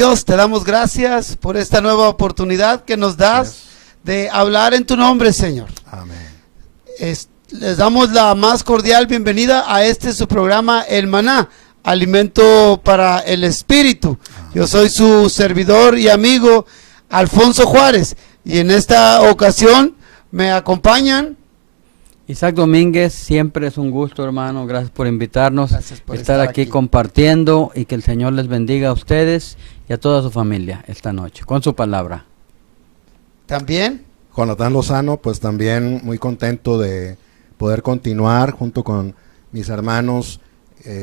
Dios, te damos gracias por esta nueva oportunidad que nos das de hablar en tu nombre, Señor. Amén. Les damos la más cordial bienvenida a su programa El Maná, alimento para el espíritu. Yo soy su servidor y amigo Alfonso Juárez, y en esta ocasión me acompañan Isaac Domínguez. Siempre es un gusto, hermano. Gracias por invitarnos, Gracias por estar aquí compartiendo, y que el Señor les bendiga a ustedes y a toda su familia esta noche con su palabra. También Jonathan Lozano, pues también muy contento de poder continuar junto con mis hermanos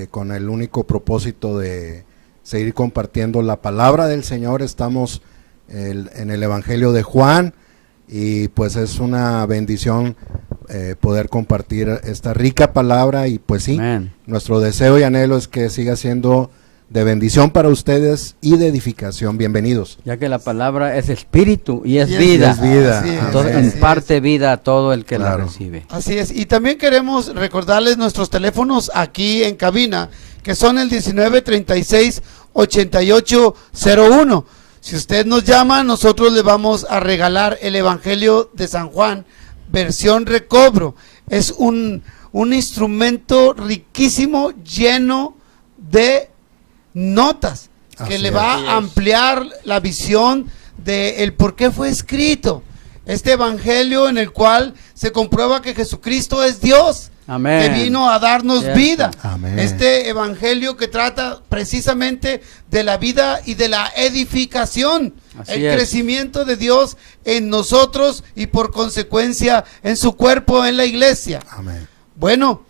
con el único propósito de seguir compartiendo la palabra del Señor. Estamos en el Evangelio de Juan, y pues es una bendición poder compartir esta rica palabra, y pues sí, Amén. Nuestro deseo y anhelo es que siga siendo de bendición para ustedes y de edificación. Bienvenidos. Ya que la palabra es espíritu y es Y vida. es vida. Así es, Entonces Amén. imparte vida a todo el que Claro. la recibe. Así es, y también queremos recordarles nuestros teléfonos aquí en cabina, que son el 1936-8801. Si usted nos llama, nosotros le vamos a regalar el Evangelio de San Juan, versión recobro. Es un instrumento riquísimo, lleno de notas, que Así le es. va Así es. a ampliar la visión de el por qué fue escrito. Este evangelio en el cual se comprueba que Jesucristo es Dios, Amén. que vino a darnos Cierto. vida. Amén. Este evangelio que trata precisamente de la vida y de la edificación, Así el es. crecimiento de Dios en nosotros y por consecuencia en su cuerpo, en la iglesia. Amén. Bueno,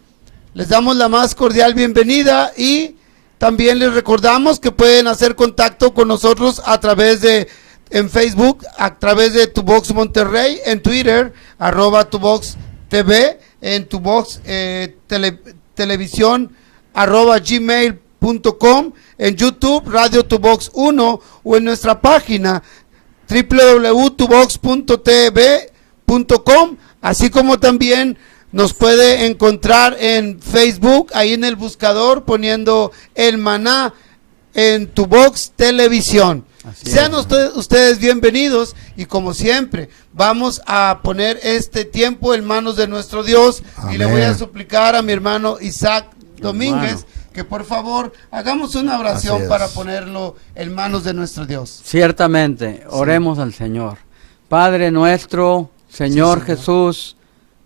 les damos la más cordial bienvenida, y también les recordamos que pueden hacer contacto con nosotros a través de, en Facebook, a través de Tubox Monterrey, en Twitter, @Tubox TV, en Tubox Televisión, @gmail.com, en YouTube, Radio Tubox 1, o en nuestra página www.tubox.tv.com, así como también nos puede encontrar en Facebook, ahí en el buscador, poniendo El Maná en Tubox Televisión. Así Sean es. ustedes bienvenidos, y como siempre vamos a poner este tiempo en manos de nuestro Dios. Y le voy a Amén. suplicar a mi hermano Isaac Domínguez Hermano, que por favor hagamos una oración Así es. para ponerlo en manos de nuestro Dios. Ciertamente, oremos al Señor. Padre nuestro, Señor, Señor. Jesús,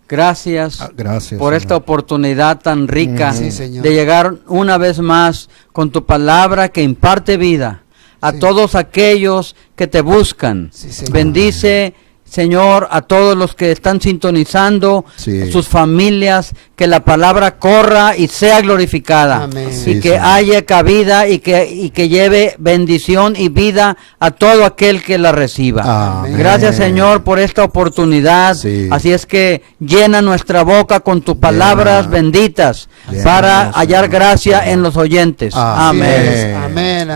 gracias Gracias por esta Señor. oportunidad tan rica Sí, Señor. de llegar una vez más con tu palabra que imparte vida a Sí. todos aquellos que te buscan. Sí, Señor. Bendice, Señor, a todos los que están sintonizando, Sí. sus familias, que la palabra corra y sea glorificada. Amén. Y Sí, que Señor. haya cabida y que lleve bendición y vida a todo aquel que la reciba. Amén. Gracias, Señor, por esta oportunidad. Sí. Así es que llena nuestra boca con tus palabras Llena. benditas Llena, para hallar Señor. gracia en los oyentes. Así Así Amén. es. Amén, amén.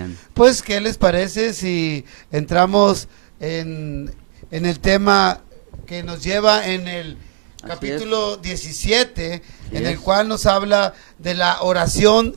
Amén. Pues, ¿qué les parece si entramos en el tema que nos lleva en el Así capítulo 17, en es. el cual nos habla de la oración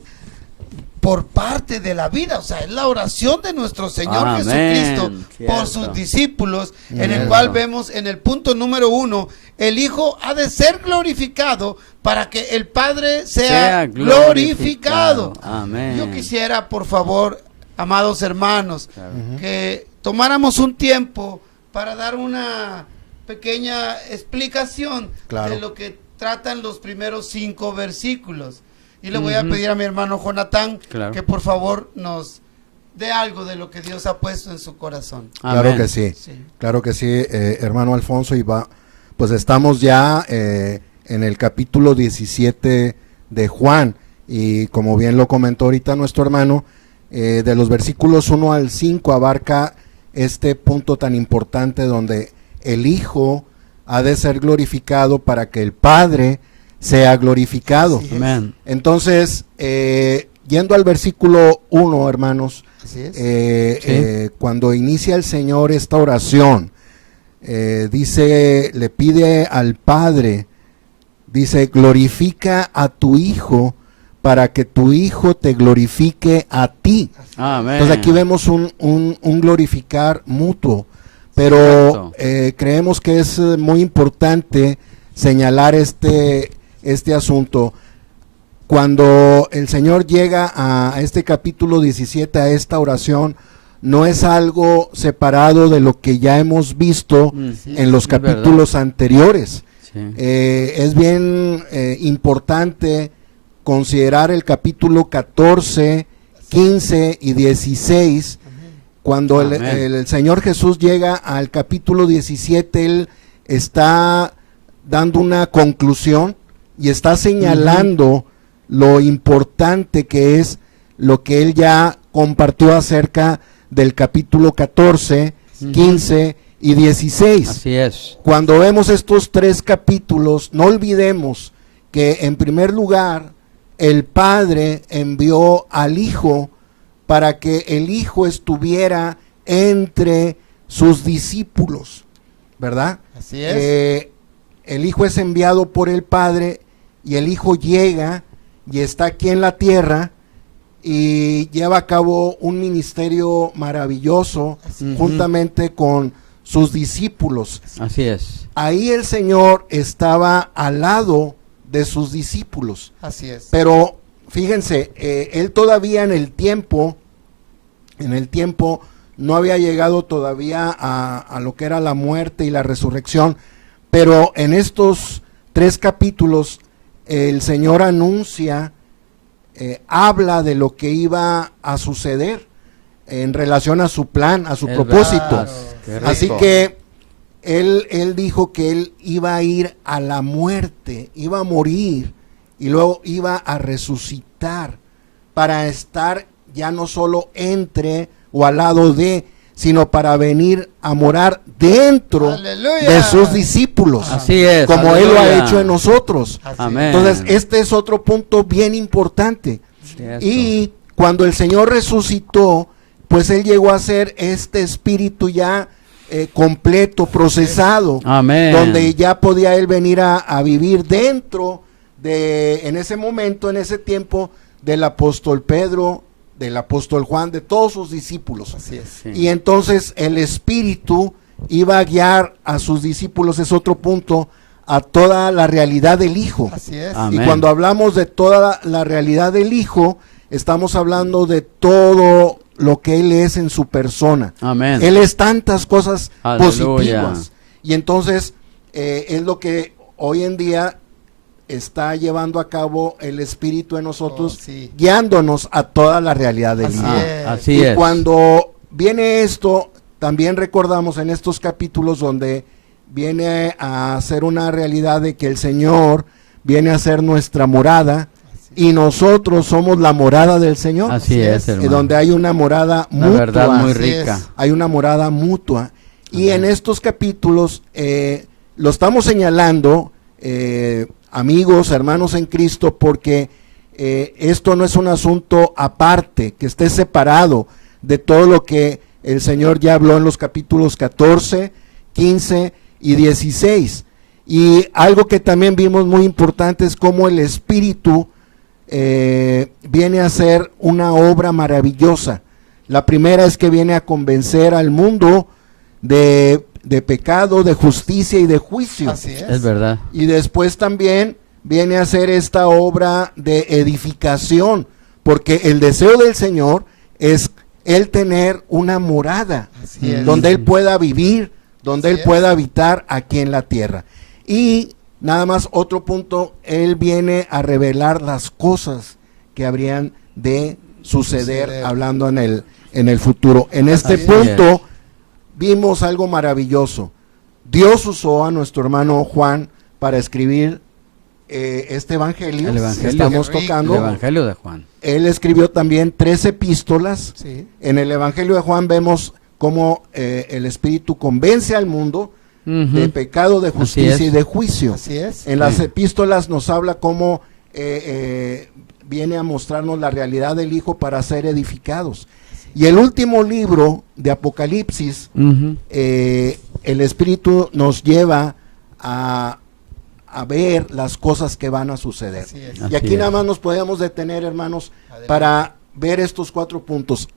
por parte de la vida? O sea, es la oración de nuestro Señor Amén. Jesucristo por Cierto. sus discípulos, en el Cierto. cual vemos en el punto número 1, el Hijo ha de ser glorificado para que el Padre sea glorificado. Amén. Yo quisiera, por favor, amados hermanos, Claro. que tomáramos un tiempo para dar una pequeña explicación Claro. de lo que tratan los primeros 5 versículos. Y le voy a Ujú. pedir a mi hermano Jonathan Claro. que por favor nos dé algo de lo que Dios ha puesto en su corazón. Claro Amén. que sí. Sí. Claro que sí, hermano Alfonso, pues estamos ya en el capítulo 17 de Juan, y como bien lo comentó ahorita nuestro hermano, de los versículos 1 al 5 abarca este punto tan importante donde el Hijo ha de ser glorificado para que el Padre sea glorificado. Así es. Amén. Entonces, yendo al versículo 1, hermanos, Así es. cuando inicia el Señor esta oración, dice, le pide al Padre, dice, glorifica a tu Hijo para que tu Hijo te glorifique a ti. Así Amén. Entonces aquí vemos un glorificar mutuo, pero creemos que es muy importante señalar este asunto. Cuando el Señor llega a este capítulo 17, a esta oración, no es algo separado de lo que ya hemos visto en los capítulos anteriores. Sí. Es bien importante considerar el capítulo 14, 15 y 16. Cuando el Señor Jesús llega al capítulo 17, Él está dando una conclusión y está señalando lo importante que es lo que Él ya compartió acerca del capítulo 14, 15 y 16. Así es. Cuando vemos estos tres capítulos, no olvidemos que en primer lugar el Padre envió al Hijo para que el Hijo estuviera entre sus discípulos, ¿verdad? Así es. El Hijo es enviado por el Padre y el Hijo llega y está aquí en la tierra y lleva a cabo un ministerio maravilloso juntamente con sus discípulos. Así es. Ahí el Señor estaba al lado de sus discípulos. Así es. Pero fíjense, Él todavía en el tiempo no había llegado todavía a lo que era la muerte y la resurrección, pero en estos 3 capítulos el Señor anuncia, habla de lo que iba a suceder en relación a su plan, a su propósito. Así que él dijo que él iba a ir a la muerte, iba a morir y luego iba a resucitar para estar ya no solo entre o al lado de, sino para venir a morar dentro ¡Aleluya! De sus discípulos. Así es, como aleluya. Él lo ha hecho en nosotros. Amén. Entonces este es otro punto bien importante. Cierto. Y cuando el Señor resucitó, pues Él llegó a ser este espíritu ya completo, procesado. Amén. Donde ya podía Él venir a vivir dentro de, en ese momento, en ese tiempo, del apóstol Pedro, del apóstol Juan, de todos sus discípulos. Así es. Sí. Y entonces el Espíritu iba a guiar a sus discípulos, es otro punto, a toda la realidad del Hijo. Así es. Amén. Y cuando hablamos de toda la realidad del Hijo, estamos hablando de todo lo que Él es en su persona. Amén. Él es tantas cosas Aleluya. positivas. Y entonces es lo que hoy en día está llevando a cabo el Espíritu en nosotros, guiándonos a toda la realidad del Hijo. Así Y es. cuando viene esto, también recordamos en estos capítulos donde viene a ser una realidad de que el Señor viene a ser nuestra morada y nosotros somos la morada del Señor. Así es, hermano. Donde hay una morada La mutua. verdad muy Así rica. es. Hay una morada mutua. Y en estos capítulos lo estamos señalando, amigos, hermanos en Cristo, porque esto no es un asunto aparte, que esté separado de todo lo que el Señor ya habló en los capítulos 14, 15 y 16. Y algo que también vimos muy importante es cómo el Espíritu viene a hacer una obra maravillosa. La primera es que viene a convencer al mundo de pecado, de justicia y de juicio. Así es. Es verdad. Y después también viene a hacer esta obra de edificación, porque el deseo del Señor es Él tener una morada Así es. donde Él pueda vivir, donde Así Él es. pueda habitar aquí en la tierra. Y nada más otro punto, Él viene a revelar las cosas que habrían de suceder, hablando en el futuro. En este Así punto vimos algo maravilloso. Dios usó a nuestro hermano Juan para escribir este evangelio, El evangelio. que estamos Qué rico. tocando. El Evangelio de Juan. Él escribió también 3 epístolas. Sí. En el evangelio de Juan vemos cómo el Espíritu convence al mundo de pecado, de justicia es. y de juicio. Así es. En las Sí. epístolas nos habla cómo viene a mostrarnos la realidad del Hijo para ser edificados. Y el último libro de Apocalipsis, Ujú. el Espíritu nos lleva a ver las cosas que van a suceder. Así es. Y Así aquí es. nada más nos podemos detener, hermanos, Adelante. para ver estos 4 puntos.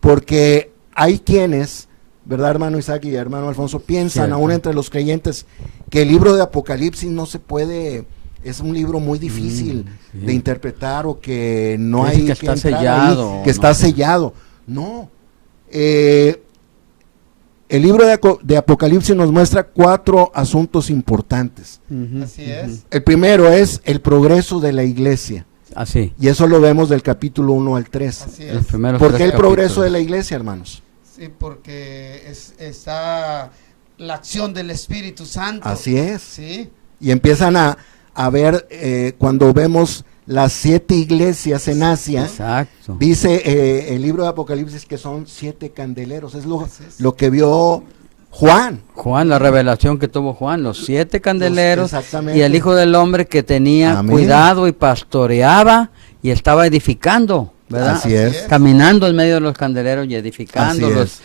porque hay quienes, ¿verdad, hermano Isaac y hermano Alfonso? Piensan, Cierto. aún entre los creyentes, que el libro de Apocalipsis no se puede, es un libro muy difícil sí. de interpretar, o que no Dicen hay que está entrar sellado, ahí, que ¿no? está sellado. No. El libro de Apocalipsis nos muestra 4 asuntos importantes. Así es. El primero es el progreso de la iglesia, Así. y eso lo vemos del capítulo 1 al 3. Así Los es. primeros ¿Por qué 3 el progreso capítulos. de la iglesia, hermanos? Sí, porque está la acción del Espíritu Santo. Así es. Sí. Y empiezan a ver, cuando vemos las 7 iglesias en Asia, Exacto. dice el libro de Apocalipsis que son 7 candeleros. Es Así es. lo que vio Juan. Juan, la revelación que tuvo Juan, los 7 candeleros Exactamente. y el Hijo del Hombre que tenía Amén. cuidado y pastoreaba y estaba edificando, ¿verdad? Así es. Caminando en medio de los candeleros y edificándolos,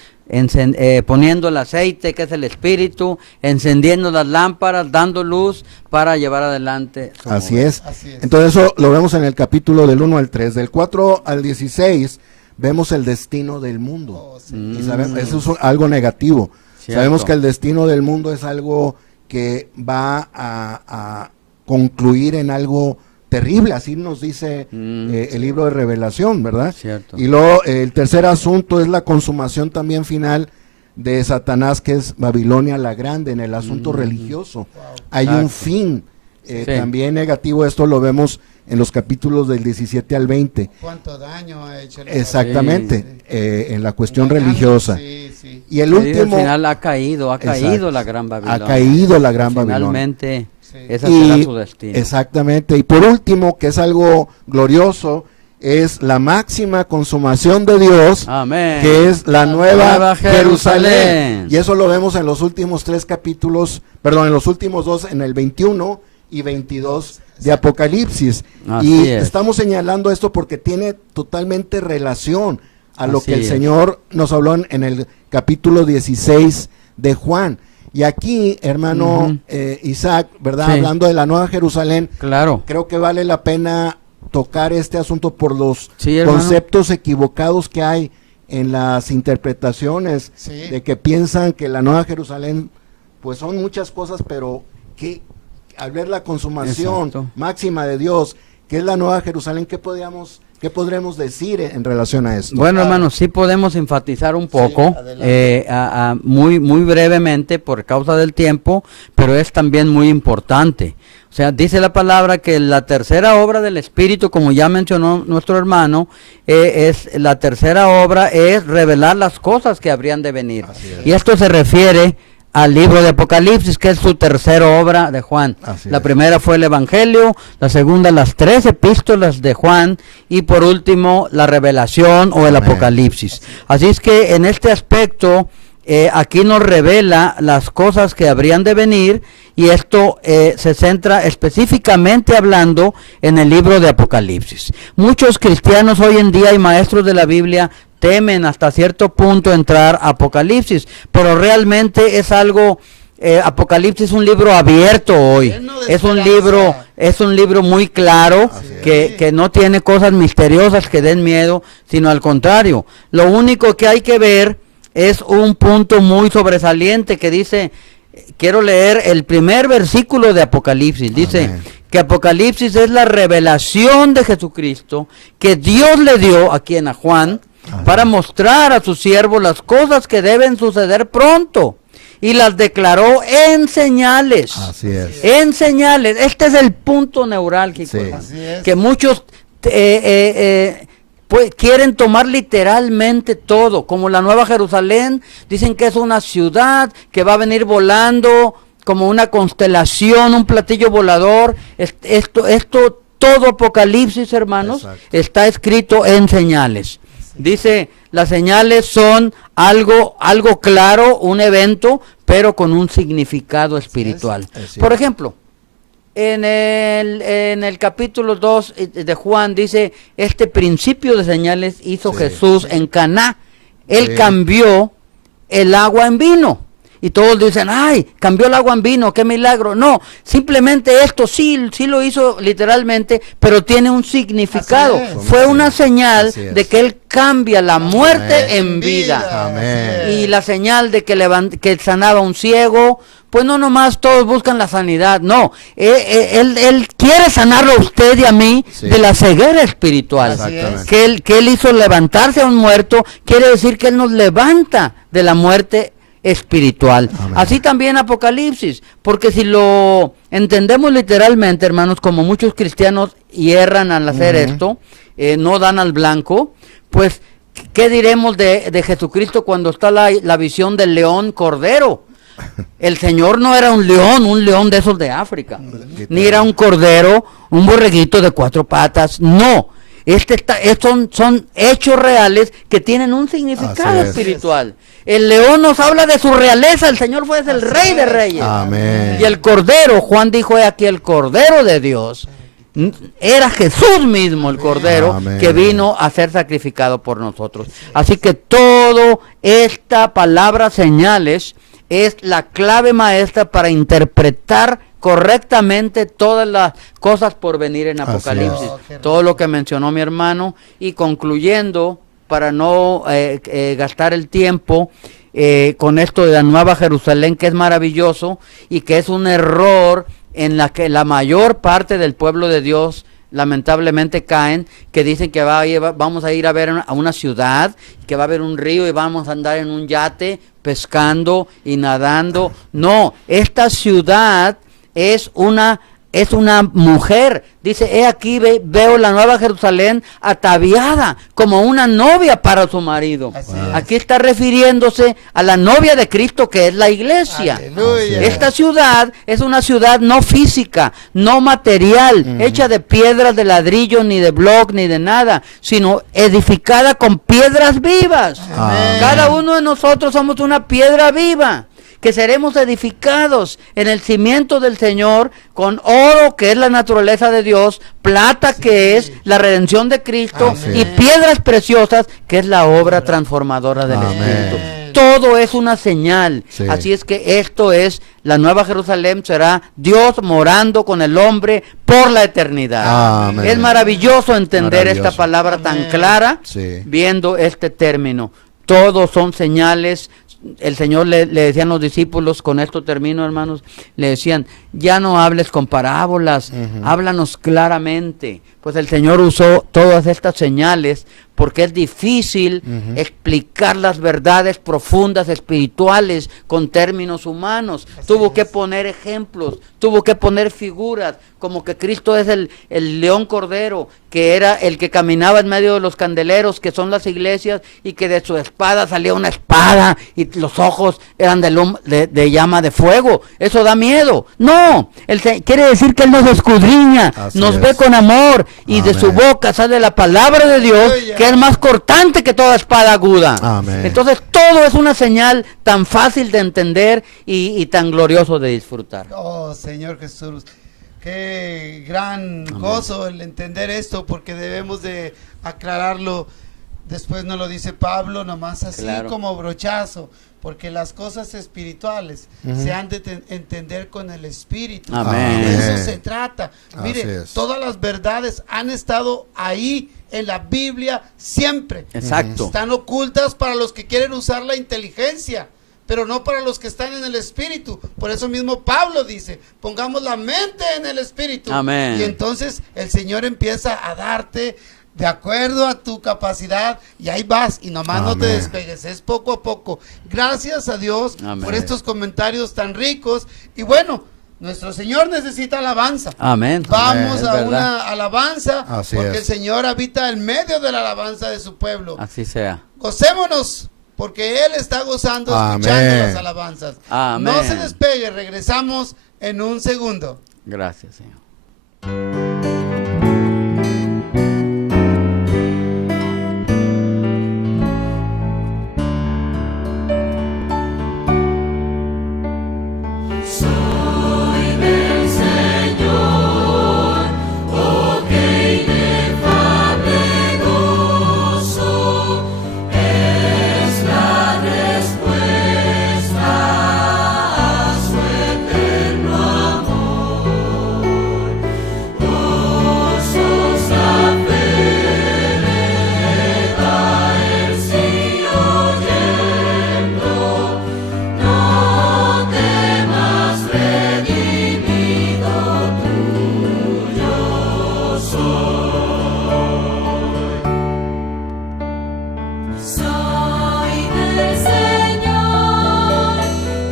poniendo el aceite, que es el Espíritu, encendiendo las lámparas, dando luz para llevar adelante su Así obra. es. Así es. Entonces eso lo vemos en el capítulo del 1 al 3. Del 4 al 16 vemos el destino del mundo. Oh, sí. Y sabemos, eso es algo negativo. Cierto. Sabemos que el destino del mundo es algo que va a concluir en algo terrible, así nos dice el libro de Revelación, ¿verdad? Cierto. Y luego el tercer asunto es la consumación también final de Satanás, que es Babilonia la Grande, en el asunto religioso. Hay un Exacto. fin Sí. también negativo. Esto lo vemos en los capítulos del 17 al 20. ¿Cuánto daño ha hecho el Exactamente, en la cuestión Babilonia? religiosa. Sí, sí. Y el Sí, último, al final ha caído Exacto. la gran Babilonia. ha caído la gran Babilonia. Finalmente, Sí. ese será su destino. Exactamente. Y por último, que es algo glorioso, es la máxima consumación de Dios, Amén. que es la nueva Jerusalén. Jerusalén. Y eso lo vemos en los últimos 3 capítulos, perdón, en los últimos 2, en el 21 y 22 de Apocalipsis. Así Y es. estamos señalando esto porque tiene totalmente relación a lo Así que el es. Señor nos habló en el capítulo 16 de Juan. Y aquí, hermano Ujú. Isaac, ¿verdad? Sí. Hablando de la nueva Jerusalén, Claro. creo que vale la pena tocar este asunto por los Sí, hermano. conceptos equivocados que hay en las interpretaciones, Sí. de que piensan que la nueva Jerusalén, pues son muchas cosas, pero que al ver la consumación Exacto. máxima de Dios, que es la nueva Jerusalén, ¿qué podremos decir en relación a esto? Bueno, hermano, sí podemos enfatizar un poco, adelante. muy, muy brevemente por causa del tiempo, pero es también muy importante. O sea, dice la palabra que la tercera obra del Espíritu, como ya mencionó nuestro hermano, la tercera obra es revelar las cosas que habrían de venir. Y esto se refiere al libro de Apocalipsis, que es su tercera obra de Juan. Así La es. primera fue el Evangelio, la segunda las 3 epístolas de Juan y por último la revelación o el Amén. Apocalipsis. Así es que en este aspecto aquí nos revela las cosas que habrían de venir y esto se centra específicamente hablando en el libro de Apocalipsis. Muchos cristianos hoy en día y maestros de la Biblia temen hasta cierto punto entrar a Apocalipsis, pero realmente es algo, Apocalipsis es un libro abierto hoy, Lleno de es un esperanza. libro muy claro Así que no tiene cosas misteriosas que den miedo, sino al contrario. Lo único que hay que ver es un punto muy sobresaliente que dice, quiero leer el primer versículo de Apocalipsis, dice Amén. que Apocalipsis es la revelación de Jesucristo que Dios le dio a quien, a Juan, Ajá. para mostrar a su siervo las cosas que deben suceder pronto y las declaró en señales. Así es. En señales. Este es el punto neurálgico, Sí. hermano, Así es. que muchos pues, quieren tomar literalmente todo, como la Nueva Jerusalén, dicen que es una ciudad que va a venir volando como una constelación, un platillo volador. Esto todo Apocalipsis, hermanos, Exacto. está escrito en señales. Dice, las señales son algo claro, un evento, pero con un significado espiritual. Así Por es. ejemplo, en el capítulo 2 de Juan dice, este principio de señales hizo Sí. Jesús en Caná. Él Sí. cambió el agua en vino. y todos dicen, ay, cambió el agua en vino, qué milagro. No, simplemente esto sí lo hizo literalmente, pero tiene un significado. Fue una señal de que Él cambia la muerte en vida. Amén. Y la señal de que sanaba a un ciego. Pues no nomás todos buscan la sanidad, no. Él quiere sanarlo a usted y a mí de la ceguera espiritual. Que él hizo levantarse a un muerto, quiere decir que Él nos levanta de la muerte espiritual. Amén. Así también Apocalipsis, porque si lo entendemos literalmente, hermanos, como muchos cristianos hierran al hacer esto, no dan al blanco, pues, ¿qué diremos de Jesucristo cuando está la visión del león cordero? El Señor no era un león de esos de África, ni era un cordero, un borreguito de 4 patas, no. Son hechos reales que tienen un significado espiritual. El león nos habla de su realeza, el Señor fue el Rey de Reyes. Amén. Y el cordero, Juan dijo, he aquí el cordero de Dios. Era Jesús mismo el cordero que vino a ser sacrificado por nosotros. Así que todo esta palabra señales es la clave maestra para interpretar correctamente todas las cosas por venir en Apocalipsis. Todo lo que mencionó mi hermano, y concluyendo, para no gastar el tiempo con esto de la Nueva Jerusalén, que es maravilloso y que es un error en la que la mayor parte del pueblo de Dios lamentablemente caen, que dicen que vamos a ir a ver a una ciudad, que va a haber un río y vamos a andar en un yate pescando y nadando. No, esta ciudad es una mujer. Dice, he aquí veo la Nueva Jerusalén ataviada como una novia para su marido. Aquí está refiriéndose a la novia de Cristo, que es la iglesia. Esta ciudad es una ciudad no física, no material, hecha de piedras, de ladrillo, ni de bloc, ni de nada, sino edificada con piedras vivas. Cada uno de nosotros somos una piedra viva, que seremos edificados en el cimiento del Señor con oro, que es la naturaleza de Dios, plata, que es la redención de Cristo, y piedras preciosas, que es la obra transformadora del Espíritu. Todo es una señal. Así es que esto es la Nueva Jerusalén, será Dios morando con el hombre por la eternidad. Es maravilloso entender esta palabra tan clara, viendo este término. Todos son señales. El Señor le decían los discípulos, con esto termino, hermanos, le decían, ya no hables con parábolas, háblanos claramente. Pues el Señor usó todas estas señales porque es difícil explicar las verdades profundas espirituales con términos humanos. Tuvo que poner ejemplos, tuvo que poner figuras, como que Cristo es el león cordero, que era el que caminaba en medio de los candeleros, que son las iglesias, y que de su espada salía una espada y los ojos eran de llama de fuego. Eso da miedo. No, quiere decir que Él nos escudriña, nos ve con amor, y de su boca sale la palabra de Dios, que es más cortante que toda espada aguda. Entonces todo es una señal tan fácil de entender y tan glorioso de disfrutar. Oh, Señor Jesús, qué gran gozo el entender esto, porque debemos de aclararlo. Después nos lo dice Pablo, nomás así como brochazo, porque las cosas espirituales se han de entender con el Espíritu. Amén. De eso se trata. Mire, todas las verdades han estado ahí en la Biblia siempre. Exacto. Están ocultas para los que quieren usar la inteligencia, pero no para los que están en el Espíritu. Por eso mismo Pablo dice, pongamos la mente en el Espíritu. Amén. Y entonces el Señor empieza a darte de acuerdo a tu capacidad, y ahí vas, y nomás no te despegues, es poco a poco. Gracias a Dios por estos comentarios tan ricos. Y bueno, nuestro Señor necesita alabanza. Amén. Vamos a verdad. una alabanza, porque el es. Señor habita en medio de la alabanza de su pueblo. Así sea. Gocémonos, porque Él está gozando escuchando las alabanzas. Amén. No se despegue, regresamos en un segundo. Gracias, Señor. Es la respuesta Soy del Señor,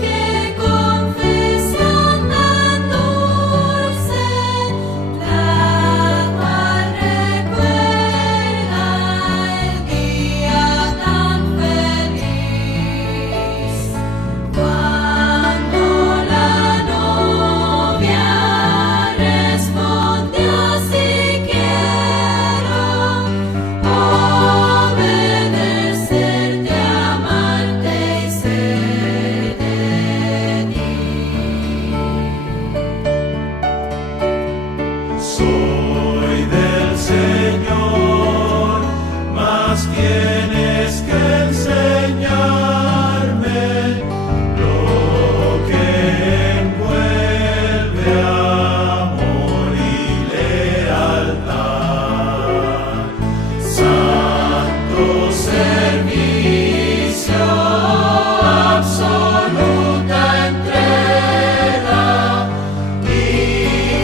que confesión tan dulce, la cual recuerda el día tan feliz, cuando la novia respondió: si quiero obedecerte, amarte y ser de ti. Soy del Señor, mas tienes que enseñarme lo que envuelve amor y lealtad. Santo servicio, absoluta entrega y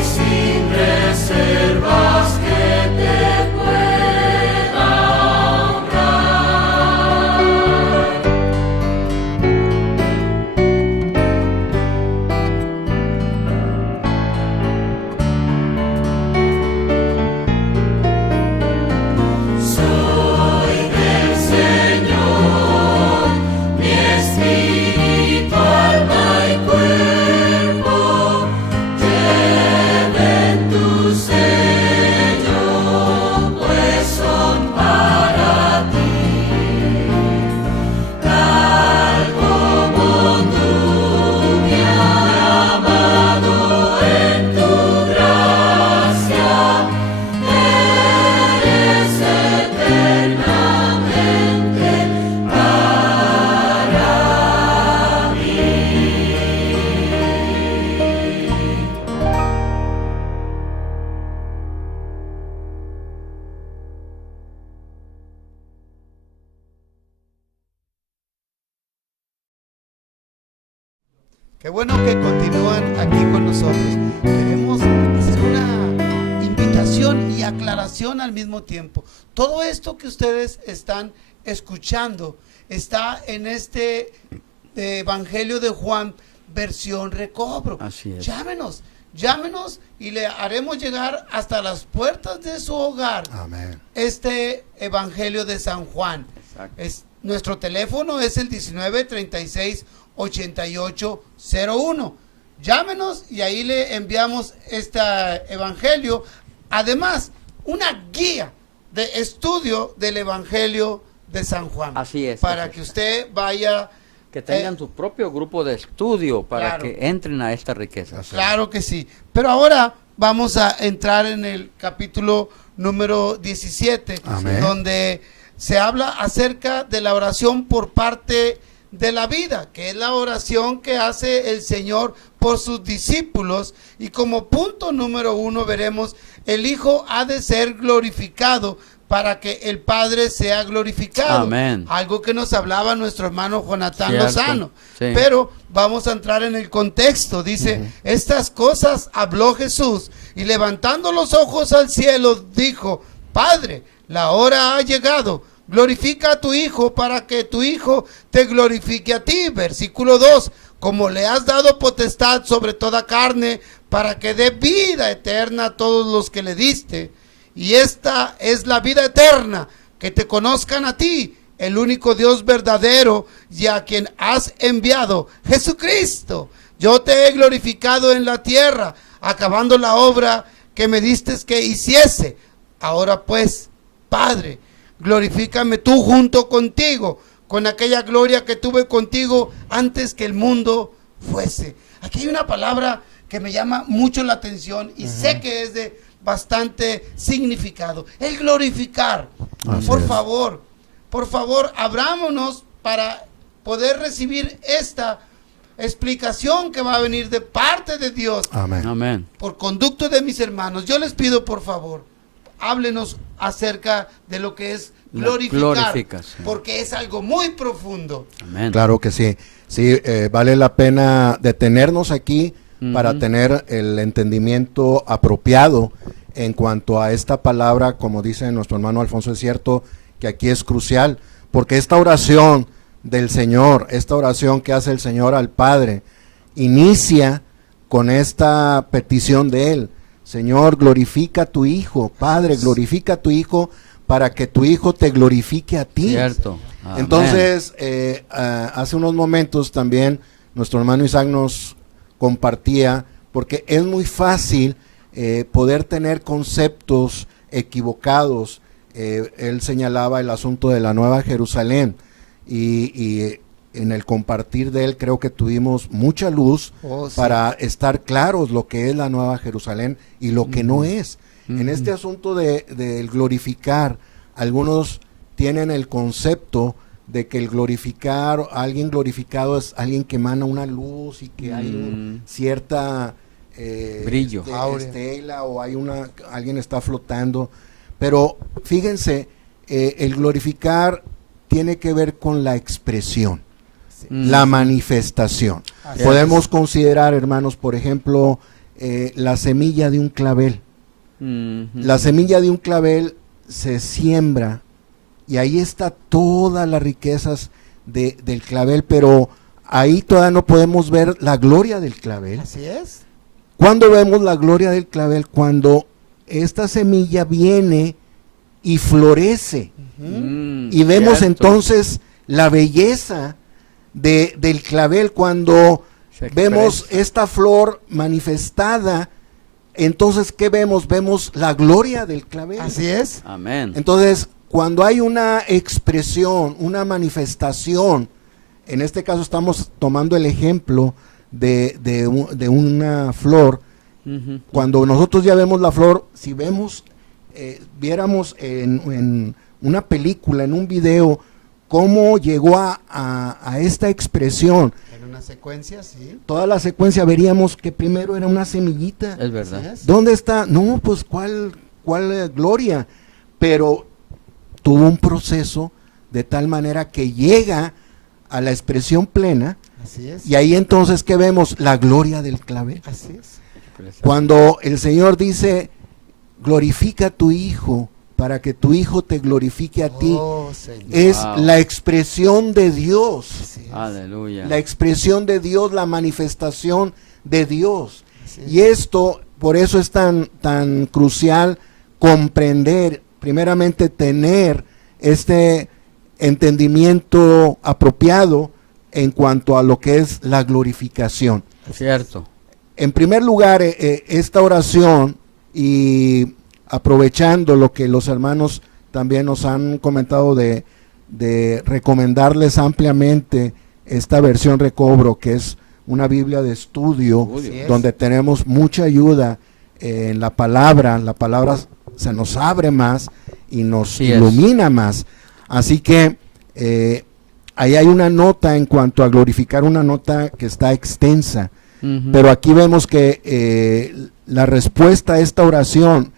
sin reservas que te pueda honrar. Soy del Señor, mi espíritu, alma y cuerpo lleven tu sello, pues son para ti. Tal como tú me has amado en tu gracia, eres eternamente para mí. Qué bueno que continúan aquí con nosotros. Queremos hacer una invitación y aclaración al mismo tiempo. Todo esto que ustedes están escuchando está en este Evangelio de Juan, versión recobro. Así es. Llámenos y le haremos llegar hasta las puertas de su hogar Amén. este Evangelio de San Juan. Exacto. Nuestro teléfono es el 1936-8801. Llámenos y ahí le enviamos este Evangelio. Además, una guía de estudio del Evangelio de San Juan. Así es, Para así que es. usted vaya... Que tengan su propio grupo de estudio para Claro. que entren a esta riqueza. Claro que sí. Pero ahora vamos a entrar en el capítulo número 17, Amén. donde se habla acerca de la oración por parte de la vida, que es la oración que hace el Señor por sus discípulos. Y como punto número 1 veremos: el Hijo ha de ser glorificado para que el Padre sea glorificado. Amén. Algo que nos hablaba nuestro hermano Jonatán Cierto. Lozano. Sí. Pero vamos a entrar en el contexto. Dice: estas cosas habló Jesús, y levantando los ojos al cielo dijo: Padre, la hora ha llegado, glorifica a tu Hijo para que tu Hijo te glorifique a ti. Versículo 2: como le has dado potestad sobre toda carne, para que dé vida eterna a todos los que le diste. Y esta es la vida eterna, que te conozcan a ti, el único Dios verdadero, y a quien has enviado, Jesucristo. Yo te he glorificado en la tierra, acabando la obra que me diste que hiciese. Ahora pues, Padre, glorifícame tú junto contigo, con aquella gloria que tuve contigo antes que el mundo fuese. Aquí hay una palabra que me llama mucho la atención y sé que es de bastante significado: el glorificar. Así Por es. favor, abrámonos para poder recibir esta explicación que va a venir de parte de Dios Amén. Amén. por conducto de mis hermanos. Yo les pido, por favor, háblenos acerca de lo que es La glorificar, glorificación. porque es algo muy profundo. Amén. Claro que sí. Sí, vale la pena detenernos aquí para Ujú. tener el entendimiento apropiado en cuanto a esta palabra. Como dice nuestro hermano Alfonso, es cierto que aquí es crucial, porque esta oración del Señor, esta oración que hace el Señor al Padre, inicia con esta petición de Él. Señor, glorifica a tu Hijo. Padre, glorifica a tu Hijo para que tu Hijo te glorifique a ti. Cierto. Amén. Entonces, hace unos momentos también nuestro hermano Isaac nos compartía, porque es muy fácil poder tener conceptos equivocados. Él señalaba el asunto de la Nueva Jerusalén y en el compartir de él creo que tuvimos mucha luz para estar claros lo que es la Nueva Jerusalén y lo que no es. En este asunto del glorificar, algunos tienen el concepto de que el glorificar, alguien glorificado es alguien que emana una luz y que hay cierta brillo, estela, o hay alguien está flotando. Pero fíjense, el glorificar tiene que ver con la expresión, la manifestación. Así Podemos es. considerar, hermanos, por ejemplo, la semilla de un clavel. La semilla de un clavel se siembra y ahí está todas las riquezas del clavel, pero ahí todavía no podemos ver la gloria del clavel. Así es. ¿Cuándo vemos la gloria del clavel? Cuando esta semilla viene y florece. Y vemos entonces la belleza del clavel cuando vemos esta flor manifestada. Entonces, ¿qué vemos? Vemos la gloria del clavel. Así es. Amén. Entonces, cuando hay una expresión, una manifestación, en este caso estamos tomando el ejemplo de una flor. Cuando nosotros ya vemos la flor, si vemos, viéramos en una película, en un video, cómo llegó a esta expresión, En una secuencia, sí. toda la secuencia veríamos que primero era una semillita. Es verdad. Así es. ¿Dónde está? No, pues cuál gloria, pero tuvo un proceso de tal manera que llega a la expresión plena, Así es. y ahí entonces que vemos la gloria del clavel. Así es. Cuando el Señor dice, glorifica a tu Hijo para que tu Hijo te glorifique a ti, Oh, Señor. es Wow. la expresión de Dios, Así es. Aleluya. la expresión de Dios, la manifestación de Dios. Así es. Y esto, por eso es tan crucial comprender, primeramente tener este entendimiento apropiado en cuanto a lo que es la glorificación. Cierto. En primer lugar, esta oración, y aprovechando lo que los hermanos también nos han comentado de recomendarles ampliamente esta versión Recobro, que es una Biblia de estudio, Así es. donde tenemos mucha ayuda en la palabra se nos abre más y nos Así es. ilumina más. Así que ahí hay una nota en cuanto a glorificar, una nota que está extensa. Pero aquí vemos que la respuesta a esta oración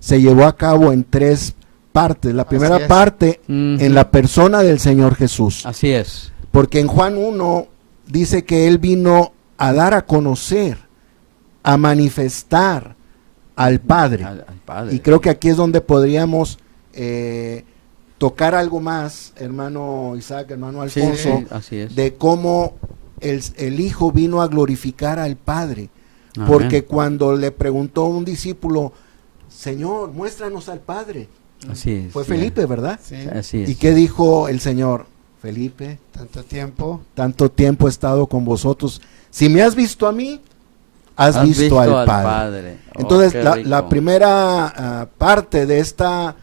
se llevó a cabo en 3 partes. La Así primera es. parte en la persona del Señor Jesús. Así es. Porque en Juan 1 dice que Él vino a dar a conocer, a manifestar al Padre. Al Padre. Y creo que aquí es donde podríamos tocar algo más, hermano Isaac, hermano Sí, Alfonso, sí, así es. de cómo el Hijo vino a glorificar al Padre. Amén. Porque cuando le preguntó un discípulo, Señor, muéstranos al Padre, Así es. fue sí. Felipe, ¿verdad? Sí. Así es. ¿Y qué dijo el Señor? Felipe, Tanto tiempo. tanto tiempo he estado con vosotros. Si me has visto a mí, has visto al Padre. Oh, Entonces, qué la rico. primera parte de esta,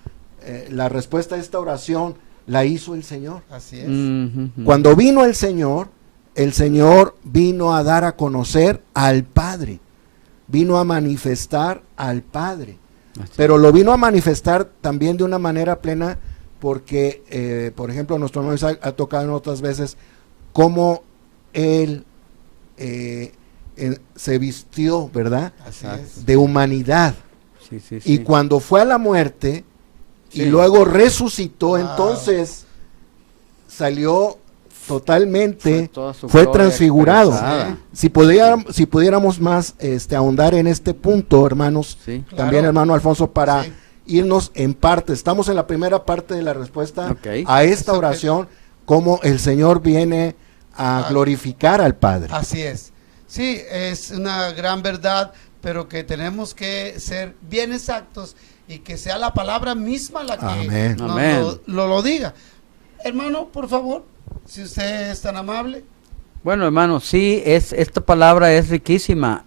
la respuesta a esta oración, la hizo el Señor. Así es. Ujú. Cuando vino el Señor vino a dar a conocer al Padre, vino a manifestar al Padre, Así pero lo vino a manifestar también de una manera plena, porque, por ejemplo, nuestro hermano Isaac ha tocado en otras veces cómo Él se vistió, ¿verdad?, Así Exacto. es. de humanidad, Sí, sí, y sí. cuando fue a la muerte y Sí. luego resucitó, Wow. entonces salió totalmente, toda su fue gloria transfigurado. expresada. Si pudiéramos más ahondar en este punto, hermanos, Sí. Claro. también hermano Alfonso, para Sí. irnos en parte. Estamos en la primera parte de la respuesta Ok. a esta oración, cómo el Señor viene a glorificar al Padre. Así es. Sí, es una gran verdad, pero que tenemos que ser bien exactos y que sea la palabra misma la que Amén. nos Amén. lo diga. Hermano, por favor, si usted es tan amable. Bueno, hermano, sí, esta palabra es riquísima.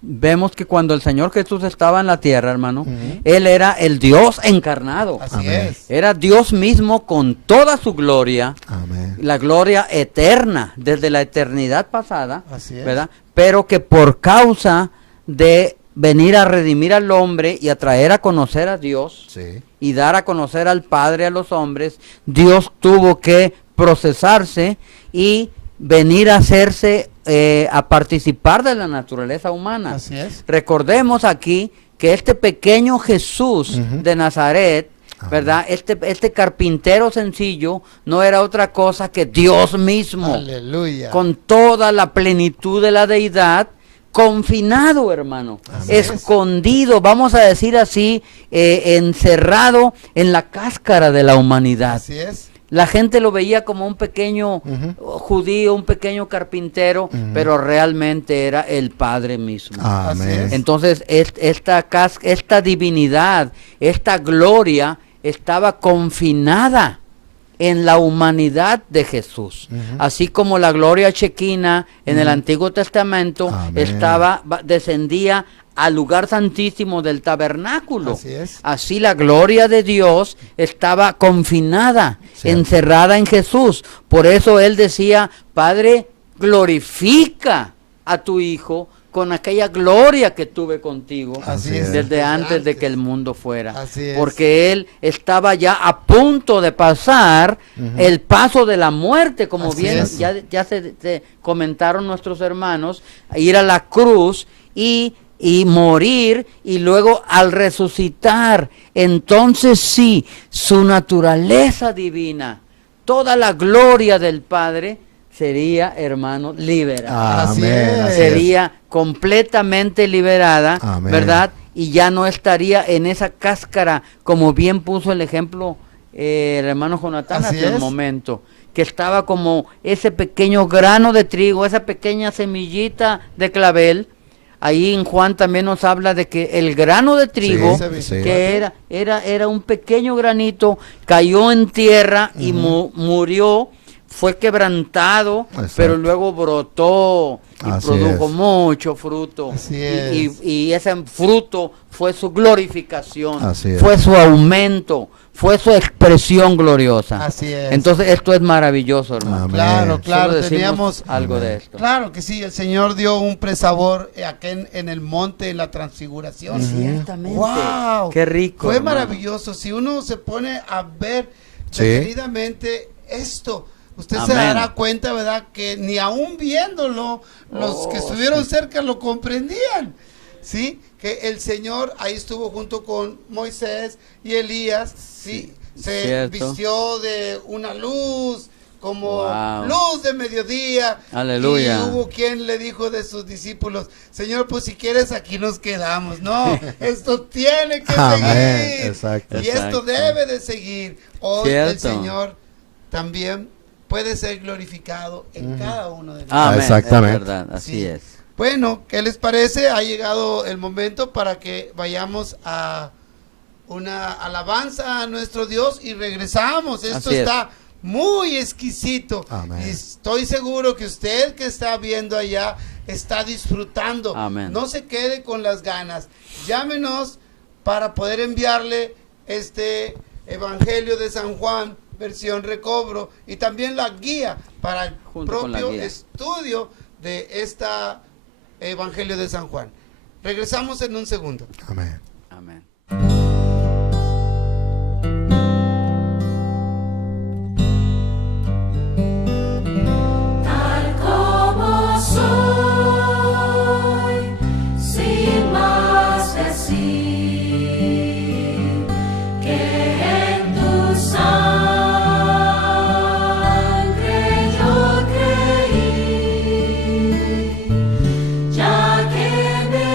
Vemos que cuando el Señor Jesús estaba en la tierra, hermano, Él era el Dios encarnado. Así Amén. es. Era Dios mismo con toda su gloria, Amén. la gloria eterna, desde la eternidad pasada, Así es. ¿verdad? Pero que por causa de venir a redimir al hombre y a traer a conocer a Dios Sí. y dar a conocer al Padre a los hombres, Dios tuvo que procesarse y venir a hacerse, a participar de la naturaleza humana. Así es. Recordemos aquí que este pequeño Jesús Ujú. de Nazaret, ¿verdad? Este carpintero sencillo no era otra cosa que Dios mismo, Aleluya. con toda la plenitud de la deidad, confinado, hermano, Así es. escondido, vamos a decir así, encerrado en la cáscara de la humanidad. Así es. La gente lo veía como un pequeño judío, un pequeño carpintero, pero realmente era el Padre mismo. Amén. Entonces, esta divinidad, esta gloria, estaba confinada en la humanidad de Jesús. Así como la gloria chequina en el Antiguo Testamento Amén. descendía al lugar santísimo del tabernáculo. Así es. Así la gloria de Dios estaba confinada, Cierto. encerrada en Jesús. Por eso él decía, Padre, glorifica a tu Hijo con aquella gloria que tuve contigo Así es. desde antes de que el mundo fuera. Así es. Porque él estaba ya a punto de pasar el paso de la muerte, como Así bien es. ya se comentaron nuestros hermanos, ir a la cruz y morir, y luego al resucitar, entonces sí, su naturaleza divina, toda la gloria del Padre sería, hermano, liberada. Así Amén. es. Así es. Sería completamente liberada, Amén. ¿verdad? Y ya no estaría en esa cáscara, como bien puso el ejemplo el hermano Jonatán Así hace un es. momento, que estaba como ese pequeño grano de trigo, esa pequeña semillita de clavel. Ahí en Juan también nos habla de que el grano de trigo, Sí, sí. que era un pequeño granito, cayó en tierra y murió, fue quebrantado, Exacto. pero luego brotó y Así produjo es. mucho fruto. Así Y- es. y ese fruto fue su glorificación, Así es. fue su aumento, fue su expresión gloriosa. Así es. Entonces esto es maravilloso, hermano. Amén. Claro, Solo claro, decimos teníamos algo de Amén. esto. Claro que sí, el Señor dio un presabor aquí en el monte, en la transfiguración. Ciertamente. ¡Wow! Qué rico. Fue hermano. maravilloso. Si uno se pone a ver Sí. detenidamente esto, usted se Amén. dará cuenta, ¿verdad? Que ni aún viéndolo, los que estuvieron cerca lo comprendían. ¿Sí? Que el Señor ahí estuvo junto con Moisés y Elías, ¿sí? Se Cierto. vistió de una luz, como Wow. luz de mediodía. Aleluya. Y hubo quien le dijo de sus discípulos, Señor, pues si quieres aquí nos quedamos. No, esto tiene que Amén. seguir. Exacto. Y esto Exacto. debe de seguir. Hoy el Cierto. Señor también puede ser glorificado en cada uno de nosotros. Amén, Exactamente. es verdad, así Sí. es. Bueno, ¿qué les parece? Ha llegado el momento para que vayamos a una alabanza a nuestro Dios y regresamos. Esto Así es. está muy exquisito. Amén. Y estoy seguro que usted que está viendo allá está disfrutando. Amén. No se quede con las ganas. Llámenos para poder enviarle este Evangelio de San Juan, versión recobro, y también la guía para el Junto con la propio guía. estudio de esta Evangelio de San Juan. Regresamos en un segundo. Amén. Amén. Tal como soy, sin más decir que en tu sangre yo creí, ya que me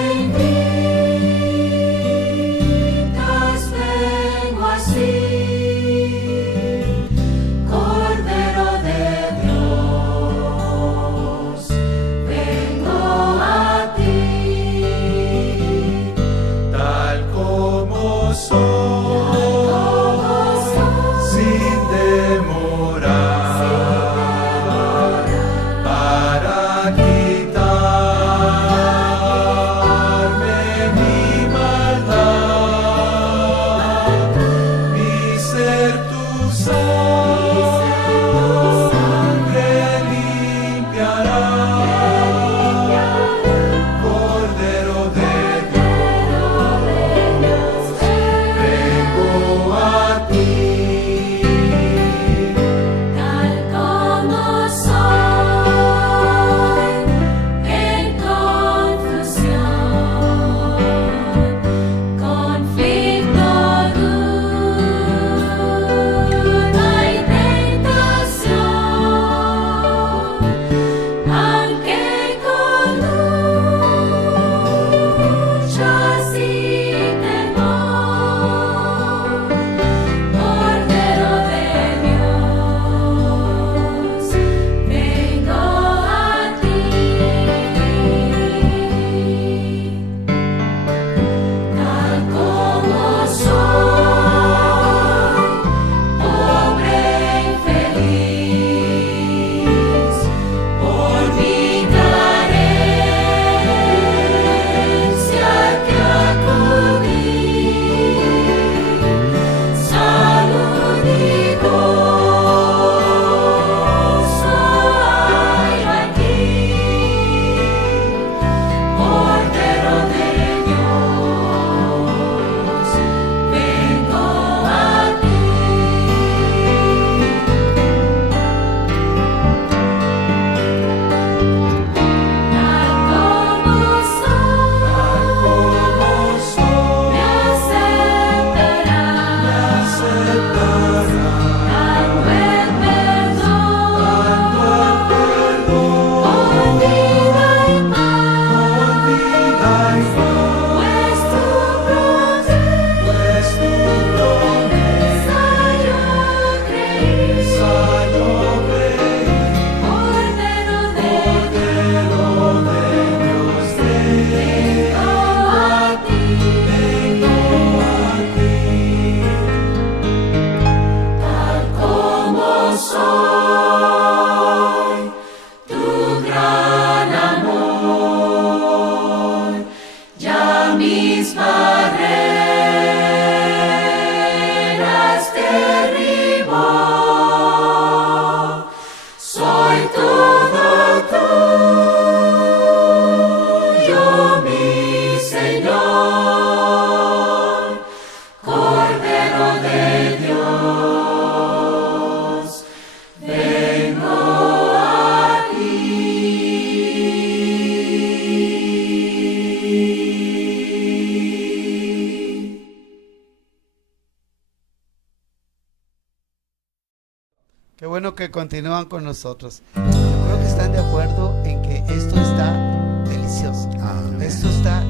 que continúan con nosotros. Yo creo que están de acuerdo en que esto está delicioso. Amén. Esto está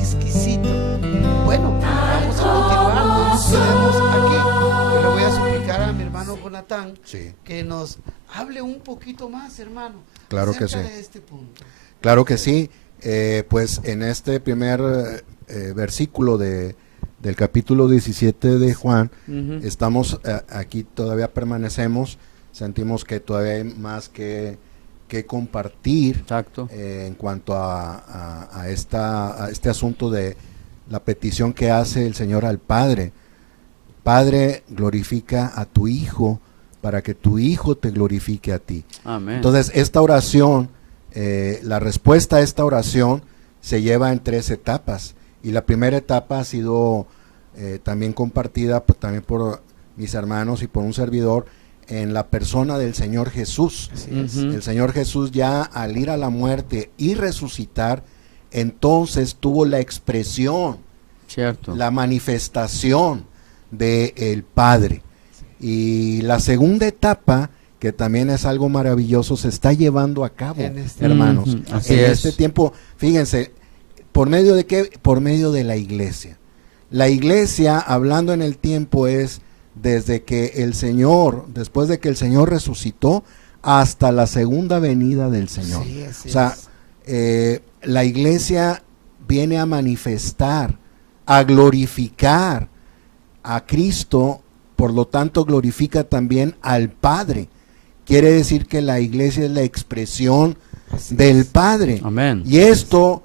exquisito. Bueno, vamos a continuar, no nos quedemos aquí. Yo le voy a suplicar a mi hermano Jonathan Sí. que nos hable un poquito más, hermano. Claro que acerca sí. de este punto. Claro que sí. Pues en este primer versículo del capítulo 17 de Juan, estamos aquí, todavía permanecemos, sentimos que todavía hay más que compartir Exacto. en cuanto a este asunto de la petición que hace el Señor al Padre. Padre, glorifica a tu Hijo para que tu Hijo te glorifique a ti. Amén. Entonces, esta oración, la respuesta a esta oración se lleva en 3 etapas. Y la primera etapa ha sido también compartida también por mis hermanos y por un servidor en la persona del Señor Jesús. Así es. Ujú. El Señor Jesús, ya al ir a la muerte y resucitar, entonces tuvo la expresión, Cierto. la manifestación del Padre. Y la segunda etapa, que también es algo maravilloso, se está llevando a cabo, En este- hermanos. Ujú, así En es. este tiempo, fíjense, ¿por medio de qué? Por medio de la iglesia. La iglesia, hablando en el tiempo, es desde que el Señor, después de que el Señor resucitó, hasta la segunda venida del Señor. Sí, así O sea, la iglesia viene a manifestar, a glorificar a Cristo, por lo tanto glorifica también al Padre. Quiere decir que la iglesia es la expresión Así del es. Padre. Amén. Y esto,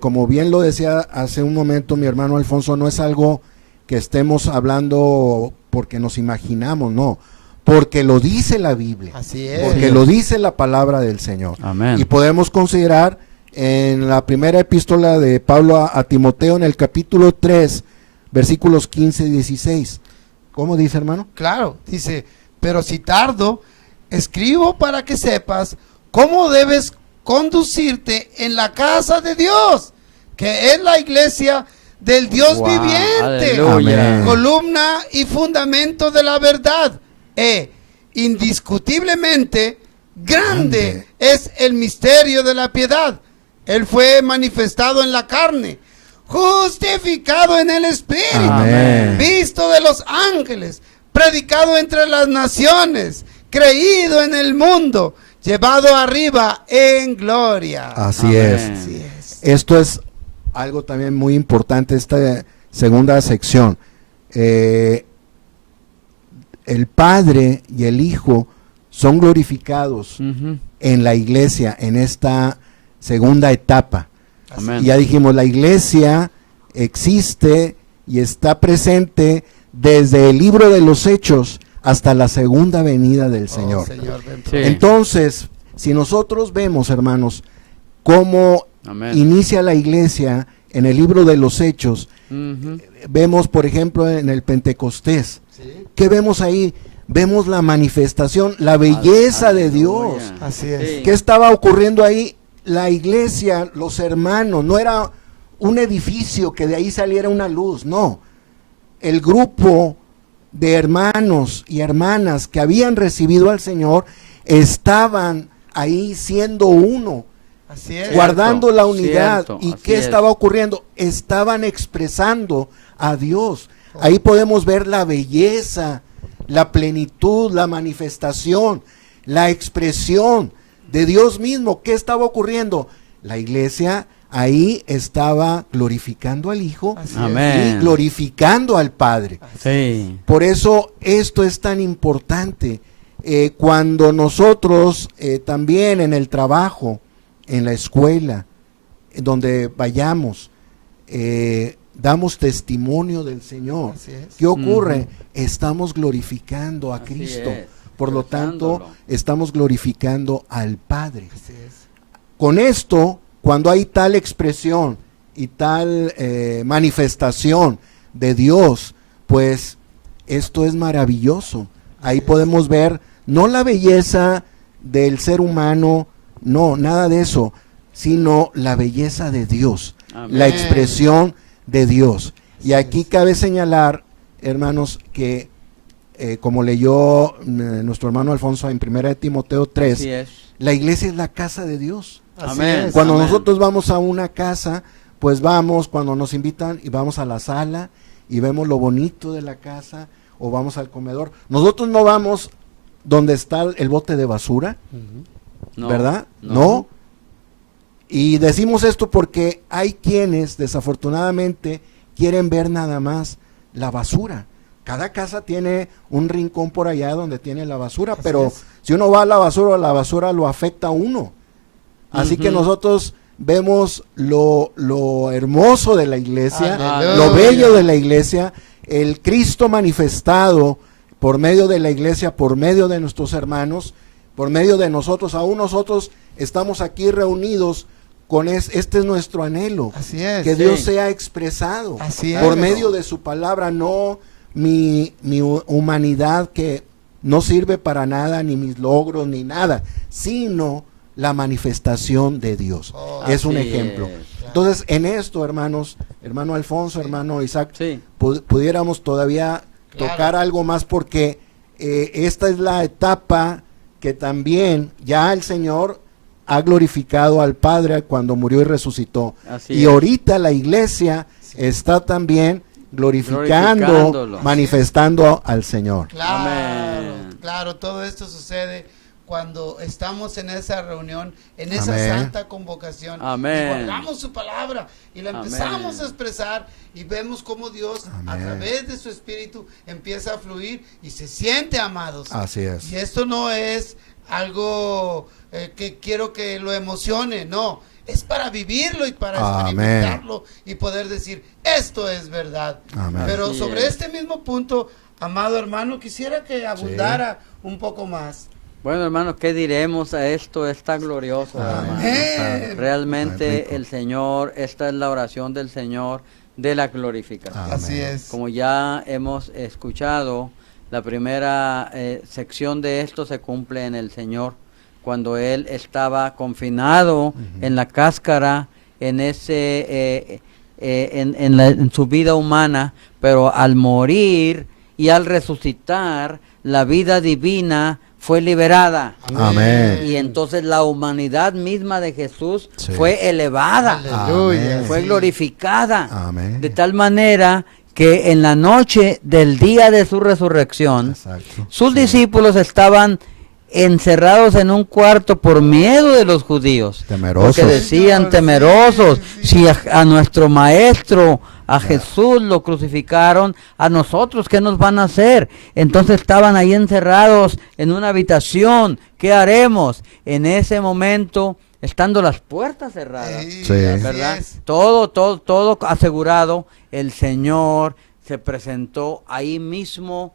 como bien lo decía hace un momento mi hermano Alfonso, no es algo que estemos hablando porque nos imaginamos, no, porque lo dice la Biblia, Así es. porque lo dice la palabra del Señor. Amén. Y podemos considerar en la primera epístola de Pablo a Timoteo, en el capítulo 3, versículos 15 y 16. ¿Cómo dice, hermano? Claro, dice, pero si tardo, escribo para que sepas cómo debes conducirte en la casa de Dios, que es la iglesia del Dios Wow, viviente, aleluya. Amén. columna y fundamento de la verdad. Indiscutiblemente grande es el misterio de la piedad. Él fue manifestado en la carne, justificado en el espíritu, Amén. visto de los ángeles, predicado entre las naciones, creído en el mundo, llevado arriba en gloria. Así Amén. es. Así es. Esto es algo también muy importante, esta segunda sección. El Padre y el Hijo son glorificados Ujú. en la iglesia, en esta segunda etapa. Amén. Y ya dijimos, la iglesia existe y está presente desde el libro de los Hechos hasta la segunda venida del Señor. Oh, Señor, ven Sí. pronto. Entonces, si nosotros vemos, hermanos, cómo Amén. inicia la iglesia en el libro de los Hechos, Ujú. vemos, por ejemplo, en el Pentecostés, Sí, ¿qué vemos ahí? Vemos la manifestación, la belleza de Dios. Aleluya. así es. Sí. ¿Qué estaba ocurriendo ahí? La iglesia, los hermanos, no era un edificio que de ahí saliera una luz, no. El grupo de hermanos y hermanas que habían recibido al Señor estaban ahí siendo uno, Así es. guardando la unidad. cierto, ¿Y así qué es. estaba ocurriendo? Estaban expresando a Dios. Ahí podemos ver la belleza, la plenitud, la manifestación, la expresión de Dios mismo. ¿Qué estaba ocurriendo? La iglesia ahí estaba glorificando al Hijo Así es. Amén. y glorificando al Padre. Sí. Por eso esto es tan importante. Cuando nosotros también en el trabajo, en la escuela, donde vayamos, damos testimonio del Señor. Así es. ¿Qué ocurre? Ujú. Estamos glorificando a Así Cristo. es, Por lo tanto, expresándolo. estamos glorificando al Padre. Así es. Con esto, cuando hay tal expresión y tal manifestación de Dios, pues esto es maravilloso. Ahí podemos ver no la belleza del ser humano, no, nada de eso, sino la belleza de Dios, Amén. la expresión de Dios. Y aquí cabe señalar, hermanos, que como leyó nuestro hermano Alfonso en 1 Timoteo 3, Así es. la iglesia es la casa de Dios. Así Amén. es. Cuando Amén. nosotros vamos a una casa, pues vamos, cuando nos invitan y vamos a la sala y vemos lo bonito de la casa o vamos al comedor. Nosotros no vamos donde está el bote de basura, No, ¿verdad? No. Y decimos esto porque hay quienes desafortunadamente quieren ver nada más la basura. Cada casa tiene un rincón por allá donde tiene la basura, Así pero es. si uno va a la basura lo afecta a uno. Así que Ujú. nosotros vemos lo hermoso de la iglesia, Aleluya. lo bello de la iglesia, el Cristo manifestado por medio de la iglesia, por medio de nuestros hermanos, por medio de nosotros. Aún nosotros estamos aquí reunidos con este es nuestro anhelo, Así es. que sí. Dios sea expresado Así es. por medio de su palabra, no mi humanidad que no sirve para nada, ni mis logros, ni nada, sino la manifestación de Dios. Oh, Es un así ejemplo. es. Entonces, en esto, hermanos, hermano Alfonso, hermano Isaac, Sí. pudiéramos todavía Claro. tocar algo más porque esta es la etapa que también ya el Señor ha glorificado al Padre cuando murió y resucitó. Así Y es. ahorita la iglesia está también glorificando, Glorificándolo. manifestando al Señor. Claro, Amén. claro, todo esto sucede cuando estamos en esa reunión, en esa Amén. santa convocación, Amén. y guardamos su palabra y la Amén. empezamos a expresar y vemos cómo Dios a Amén. través de su espíritu empieza a fluir y se siente amados. Así es. Y esto no es algo que quiero que lo emocione, no, es para vivirlo y para Amén. experimentarlo y poder decir, esto es verdad. Amén. Pero Así sobre es. este mismo punto, amado hermano, quisiera que abundara un poco más. Bueno, hermano, ¿qué diremos a esto? Está glorioso, hermano. Amén. Realmente rico. el Señor, esta es la oración del Señor de la glorificación. Amén. Así es. Como ya hemos escuchado, la primera sección de esto se cumple en el Señor, cuando Él estaba confinado en la cáscara, en en su vida humana, pero al morir y al resucitar, la vida divina fue liberada. Amén. Y entonces la humanidad misma de Jesús Sí. fue elevada, Aleluya. Amén. fue Sí. glorificada, Amén. de tal manera que en la noche del día de su resurrección, Exacto. sus Sí. discípulos estaban encerrados en un cuarto por miedo de los judíos. Temerosos. Porque decían Señor, temerosos, sí, sí. si a nuestro maestro, a Jesús lo crucificaron, a nosotros, ¿qué nos van a hacer? Entonces estaban ahí encerrados en una habitación. ¿Qué haremos? En ese momento, estando las puertas cerradas, Sí, Sí. así ¿verdad? es. Todo asegurado, el Señor se presentó ahí mismo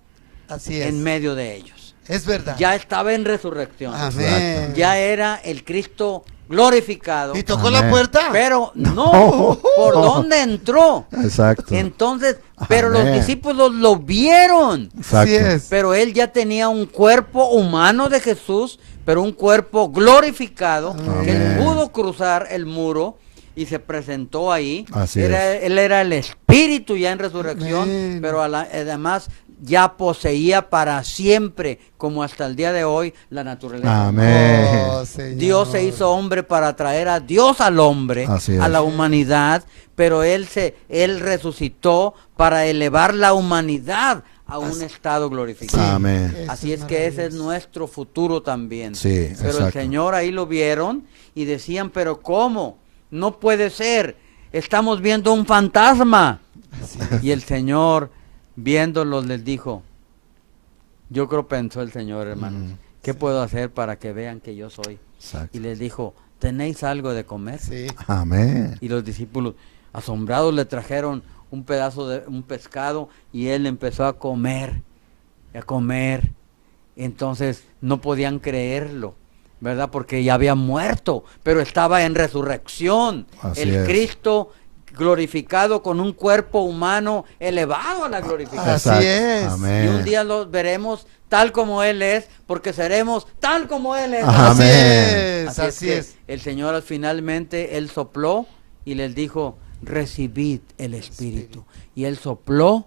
Así es. en medio de ellos. Es verdad. Ya estaba en resurrección. Amén. Ya era el Cristo glorificado. ¿Y tocó Amén. la puerta? Pero no, ¿por dónde entró? Exacto. Entonces, pero los Amén. discípulos lo vieron. Así es. Pero él ya tenía un cuerpo humano de Jesús, pero un cuerpo glorificado, que él Amén. pudo cruzar el muro y se presentó ahí. Así Él era el espíritu ya en resurrección, Amén. pero además ya poseía para siempre, como hasta el día de hoy, la naturaleza. Amén. Oh, Señor. Dios se hizo hombre para traer a Dios al hombre, Así a es. la humanidad, pero él resucitó para elevar la humanidad a un estado glorificado. Amén. Eso Así es que ese es nuestro futuro también. Sí, Pero el exacto. Señor ahí lo vieron y decían, pero ¿cómo? No puede ser. Estamos viendo un fantasma. Y el Señor, viéndolos, les dijo, yo creo pensó el Señor, hermanos, ¿qué puedo hacer para que vean que yo soy? Exacto. Y les dijo, ¿tenéis algo de comer? Sí. Amén. Y los discípulos, asombrados, le trajeron un pedazo de un pescado y él empezó a comer. Entonces no podían creerlo, ¿verdad? Porque ya había muerto, pero estaba en resurrección. Así El es. Cristo glorificado con un cuerpo humano elevado a la glorificación. Así Exacto. es. Amén. Y un día lo veremos tal como Él es, porque seremos tal como Él es. Ajá. Así Amén. es. Así Así que es. el Señor finalmente, Él sopló y les dijo, recibid el Espíritu. Y Él sopló,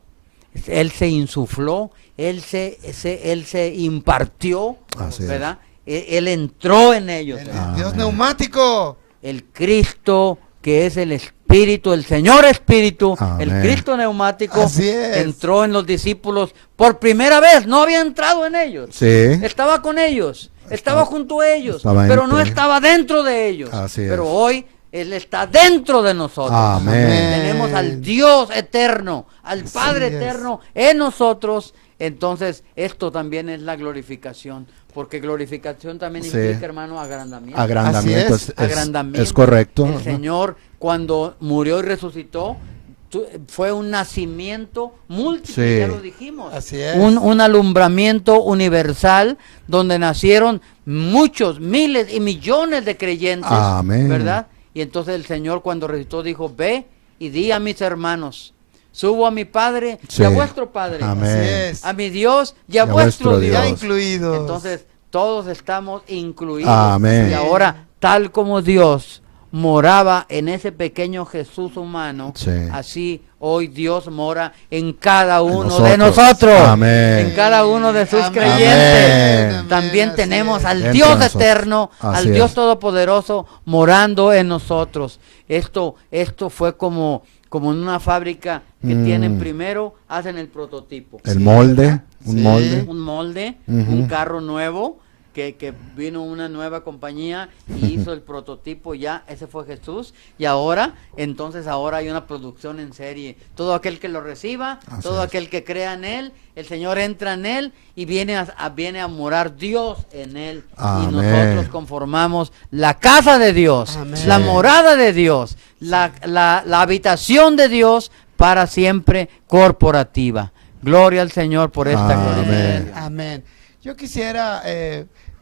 Él se insufló Él se impartió, Así es. ¿verdad? Él entró en ellos. El ¿verdad? Dios neumático. El Cristo que es el Espíritu, el Señor Espíritu, Amén. el Cristo neumático, Así es. entró en los discípulos por primera vez. No había entrado en ellos. Sí. Estaba con ellos, estaba junto a ellos, estaba pero no entre- estaba dentro de ellos. Así es. Pero hoy Él está dentro de nosotros. Amén. Tenemos al Dios eterno, al Padre es. eterno en nosotros. Entonces, esto también es la glorificación, porque glorificación también Sí. implica, hermano, agrandamiento. Agrandamiento Así es. Agrandamiento. es correcto. El Señor, cuando murió y resucitó, fue un nacimiento múltiple, Sí. ya lo dijimos. Así es. Un alumbramiento universal donde nacieron muchos, miles y millones de creyentes, Amén. ¿verdad? Y entonces el Señor, cuando resucitó, dijo: ve y di a mis hermanos, subo a mi Padre Sí. y a vuestro Padre, Amén. Así es. a mi Dios y a Y a vuestro vuestro Dios. Ya Dios. incluidos. Entonces, todos estamos incluidos. Amén. Y ahora, tal como Dios moraba en ese pequeño Jesús humano, Sí. así hoy Dios mora en cada uno nosotros. de nosotros, Amén. en cada uno de sus Amén. creyentes. Amén. También Así tenemos es. al Dentro Dios de nosotros. eterno, Así al Dios es. todopoderoso morando en nosotros. Esto fue como en una fábrica que tienen primero, hacen el prototipo. El molde, un Sí. molde. Un molde, Ujú. un carro nuevo, que vino una nueva compañía y hizo el prototipo ya, ese fue Jesús, y ahora hay una producción en serie. Todo aquel que lo reciba, Así todo es. aquel que crea en él, el Señor entra en él y viene a morar Dios en él. Amén. Y nosotros conformamos la casa de Dios, Amén. la Sí. morada de Dios, la habitación de Dios para siempre corporativa. Gloria al Señor por esta Amén. glorificación. Amén. Yo quisiera,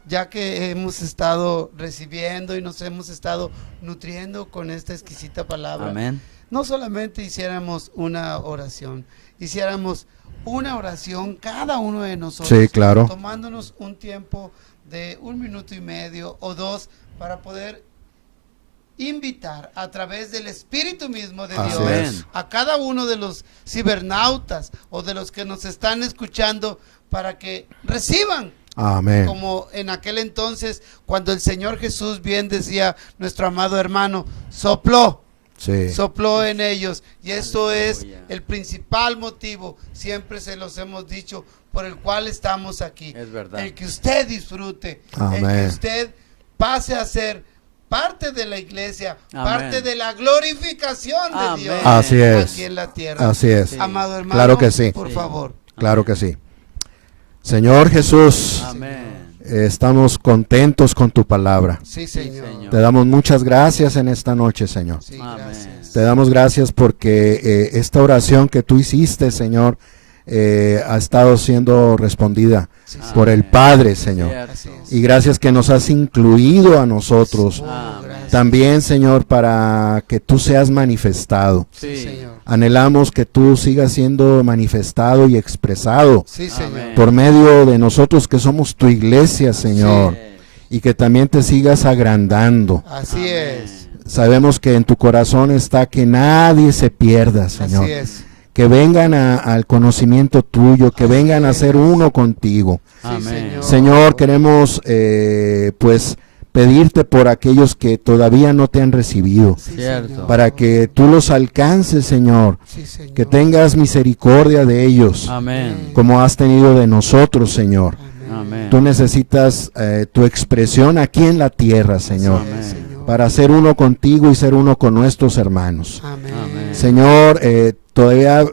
ya que hemos estado recibiendo y nos hemos estado nutriendo con esta exquisita palabra, Amén. no solamente hiciéramos una oración, hiciéramos una oración cada uno de nosotros, Sí, claro. tomándonos un tiempo de 1 minuto y medio o 2 para poder invitar a través del Espíritu mismo de Así Dios es. a cada uno de los cibernautas o de los que nos están escuchando para que reciban, Amén. como en aquel entonces cuando el Señor Jesús, bien decía nuestro amado hermano, sopló en ellos, y esto es Aleluya. el principal motivo, siempre se los hemos dicho, por el cual estamos aquí. Es verdad. El que usted disfrute, el Amén. que usted pase a ser parte de la iglesia, Amén. parte de la glorificación de Amén. Dios Así es. aquí en la tierra. Así es. Sí. Amado hermano, Claro que sí. por Sí. favor. Claro que sí. Señor Jesús, Amén. estamos contentos con tu palabra. Sí, Sí, Señor. Señor. Te damos muchas gracias en esta noche, Señor. Sí, Amén. gracias. Te damos gracias porque esta oración que tú hiciste, Señor, ha estado siendo respondida Sí, por el Padre, Señor. Cierto. Así es. Y gracias que nos has incluido a nosotros. Oh, Amén. gracias. También, Señor, para que tú seas manifestado. Sí, Sí. Señor. Anhelamos que tú sigas siendo manifestado y expresado Sí, Señor. Amén. por medio de nosotros que somos tu iglesia, Señor. Y que también te sigas agrandando. Así Amén. es. Sabemos que en tu corazón está que nadie se pierda, Señor. Así es. Que vengan al conocimiento tuyo, que Así vengan a es. ser uno contigo. Sí, Amén. Señor, queremos pues pedirte por aquellos que todavía no te han recibido, Sí, Cierto. Señor. para que tú los alcances, Señor, Sí, Señor. que tengas misericordia de ellos, Amén. como has tenido de nosotros, Señor. Amén. Amén. Tú necesitas tu expresión aquí en la tierra, Señor, Así es, Amén. Señor. para ser uno contigo y ser uno con nuestros hermanos. Amén. Amén. Señor, todavía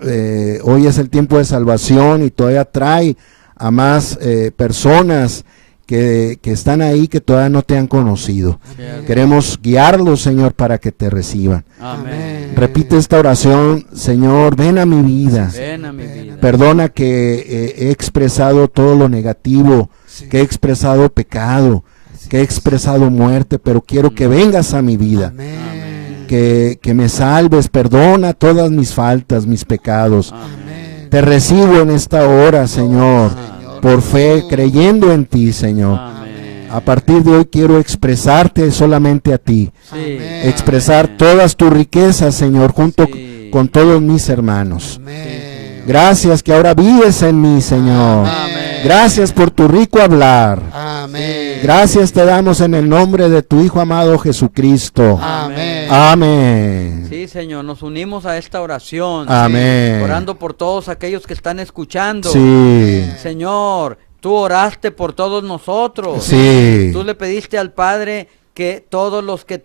hoy es el tiempo de salvación y todavía trae a más personas que están ahí que todavía no te han conocido. Cierto. Queremos guiarlos, Señor, para que te reciban. Amén. Repite esta oración: Señor, ven a mi vida. Ven a mi vida. Perdona que he expresado todo lo negativo, Sí. que he expresado pecado, que he expresado muerte, pero quiero que vengas a mi vida. Amén. Que me salves, perdona todas mis faltas, mis pecados. Amén. Te recibo en esta hora, Señor, Señor. por fe, creyendo en ti, Señor. Amén. A partir de hoy quiero expresarte solamente a ti, Sí. Amén. expresar todas tus riquezas, Señor, junto Sí. con todos mis hermanos. Amén. Gracias que ahora vives en mí, Señor. Amén. Gracias por tu rico hablar. Amén. Gracias te damos en el nombre de tu Hijo amado Jesucristo. Amén. Amén. Sí, Señor, nos unimos a esta oración. Amén. Orando por todos aquellos que están escuchando. Sí. Señor, tú oraste por todos nosotros. Sí. Tú le pediste al Padre que todos los que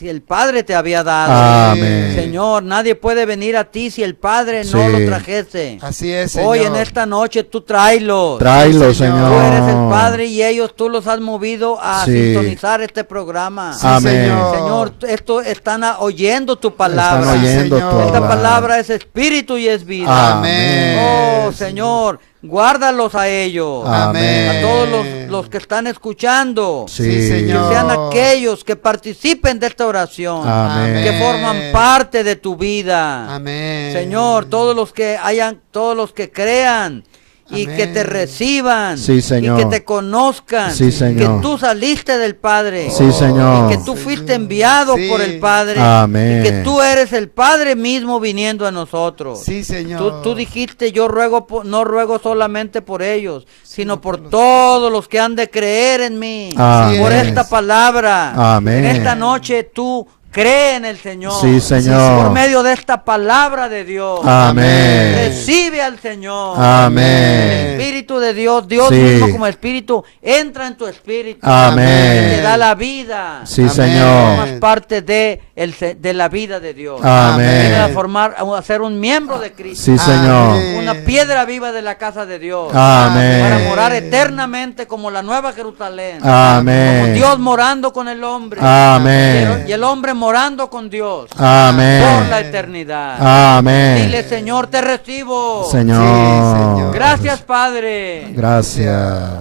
el Padre te había dado. Amén. Señor, nadie puede venir a ti si el Padre no Sí. lo trajese. Así es, Señor. Hoy en esta noche tú tráelos. Tráelo, Sí, Señor. Señor. Tú eres el Padre y ellos tú los has movido a Sí. sintonizar este programa. Sí, Amén. Señor. Señor, esto están oyendo tu palabra. Están oyendo Señor. tu Esta hablar. palabra es espíritu y es vida. Amén. Oh, Señor, guárdalos a ellos. Amén. A todos los que están escuchando. Sí. Sí, Señor. Que sean aquellos que participen de esta oración. Amén. Que forman parte de tu vida. Amén. Señor, todos los que crean y Amén. que te reciban. Sí, Señor. Y que te conozcan. Sí, Señor. Que tú saliste del Padre. Sí, Señor. Y que tú fuiste enviado Sí. por el Padre. Amén. Y que tú eres el Padre mismo viniendo a nosotros. Sí, Señor. Tú dijiste, yo ruego, no ruego solamente por ellos, sino por todos los que han de creer en mí. Amén. Por esta palabra. Amén. En esta noche tú cree en el Señor. Sí, Señor. Por medio de esta palabra de Dios. Amén. Recibe al Señor. Amén. El Espíritu de Dios, Dios Sí. mismo como Espíritu, entra en tu espíritu. Amén. Y te da la vida. Sí, Amén. Señor. Formas parte de la vida de Dios. Amén. Viene a ser un miembro de Cristo. Sí, Señor. Amén. Una piedra viva de la casa de Dios. Amén. Para morar eternamente como la nueva Jerusalén. Amén. Como Dios morando con el hombre. Amén. Y el hombre morando con Dios. Amén. Por la eternidad. Amén. Dile, Señor, te recibo. Señor. Sí, Señor. Gracias, Padre. Gracias.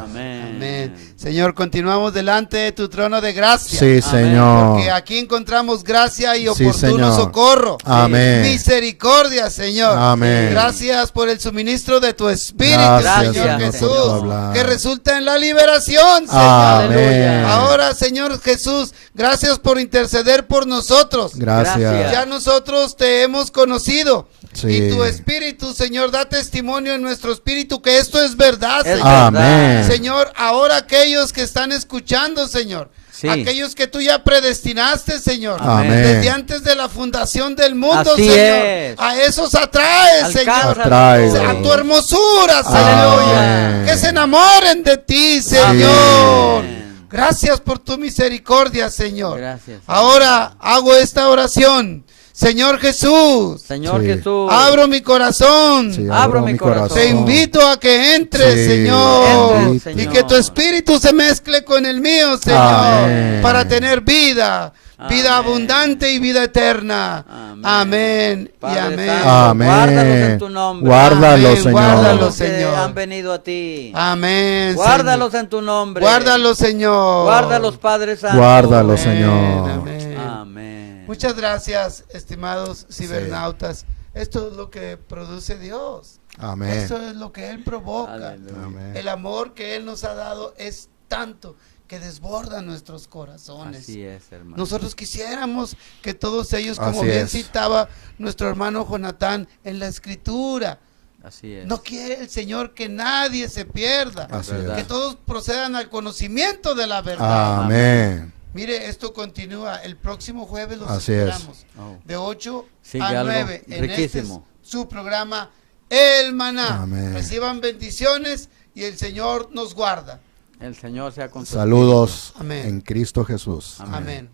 Amén. Amén. Señor, continuamos delante de tu trono de gracia. Sí, Señor. Porque aquí encontramos gracia y Sí, oportuno Señor. socorro. Amén. Misericordia, Señor. Amén. Gracias por el suministro de tu Espíritu, Gracias, Señor Señor, Jesús, por tu hablar. que resulta en la liberación, Señor. Amén. Ahora, Señor Jesús, gracias por interceder por nosotros. Gracias. Ya nosotros te hemos conocido. Sí. Y tu espíritu, Señor, da testimonio en nuestro espíritu que esto es verdad, Es Señor. Amén. Señor, ahora aquellos que están escuchando, Señor, Sí. aquellos que tú ya predestinaste, Señor, Amén. desde antes de la fundación del mundo, Así Señor, es. a esos atraes, Señor, Alcánzalos. Atrae. a tu hermosura, Aleluya. Señor, que se enamoren de ti, Señor. Amén. Gracias por tu misericordia, Señor. Gracias. Ahora hago esta oración. Señor Jesús, Señor Sí. Jesús. abro mi corazón. Sí, Abro mi corazón. Te invito a que entres, Sí. Señor, Entres, y Señor. que tu espíritu se mezcle con el mío, Señor, Amén. para tener vida, vida Amén. abundante y vida eterna. Amén. Amén y Padre amén. Santo, Amén. Guárdalos en tu nombre. Guárdalo, Amén. Señor. Guárdalo, Los que Señor. han venido a ti. Amén. Guárdalos Señor. en tu nombre. Guárdalos, Señor. Guárdalos, Padre Santo. Guárdalo, Amén, Señor. amén. Amén. Muchas gracias, estimados cibernautas. Esto es lo que produce Dios. Amén. Esto es lo que Él provoca. Aleluya. Amén. El amor que Él nos ha dado es tanto que desborda nuestros corazones. Así es, hermano. Nosotros quisiéramos que todos ellos, como Así bien es. citaba nuestro hermano Jonatán en la escritura, Así es. no quiere el Señor que nadie se pierda, Así es. que todos procedan al conocimiento de la verdad. Amén. Mire, esto continúa. El próximo jueves los Así es. esperamos. Oh. De 8 Sigue a algo 9. En riquísimo. su programa El Maná. Amén. Reciban bendiciones y el Señor nos guarda. El Señor sea con tu Saludos Amén. en Cristo Jesús. Amén. Amén.